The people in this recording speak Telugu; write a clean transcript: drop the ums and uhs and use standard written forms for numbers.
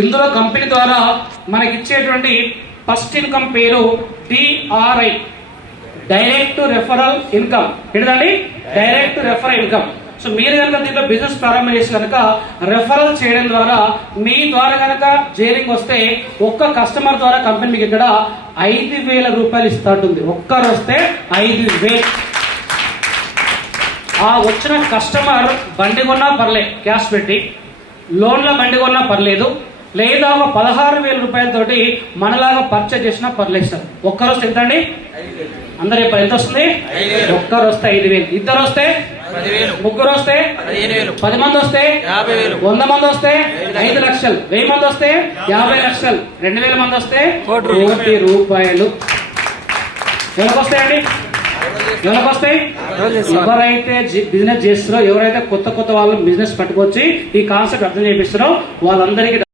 ఇందులో కంపెనీ ద్వారా మనకి ఇచ్చేటువంటి ఫస్ట్ ఇన్కమ్ పేరు డిఆర్ఐ, డైరెక్ట్ రెఫరల్ ఇన్కమ్. ఏంటండి? Direct referral income. సో మీరు కనుక దీంట్లో బిజినెస్ ప్రారంభం చేసి కనుక రెఫరల్ చేయడం ద్వారా మీ ద్వారా కనుక జేరింగ్ వస్తే ఒక్క కస్టమర్ ద్వారా కంపెనీ మీకు ఇక్కడ 5,000 రూపాయలు ఇస్తుంటుంది. ఒక్కరు వస్తే 5,000. ఆ వచ్చిన కస్టమర్ బండి కొన్నా పర్లే, క్యాష్ పెట్టి లోన్లో బండి కొన్నా పర్లేదు, లేదా ఒక 16,000 రూపాయలతోటి మనలాగా పర్చేజ్ చేసినా పర్లేదు సార్. ఒక్కరు వస్తే ఎంత అండి? అందరు చెప్పారు ఎంత వస్తుంది? ఒక్కరు వస్తే 5,000, ఇద్దరు వస్తే 10,000, ముగ్గురు వస్తే 15,000, 10 మంది వస్తే 50,000, 100 మంది వస్తే 5 లక్షలు, 1000 మంది వస్తే 50 లక్షలు, 2,000 మంది వస్తే 1 కోటి రూపాయలు. ఎవరికి వస్తాయండి? ఎవరికి వస్తాయి? ఎవరైతే బిజినెస్ చేస్తారో, ఎవరైతే కొత్త వాళ్ళు బిజినెస్ పట్టుకొచ్చి ఈ కాన్సెప్ట్ అర్థం చేపిస్తారో వాళ్ళందరికీ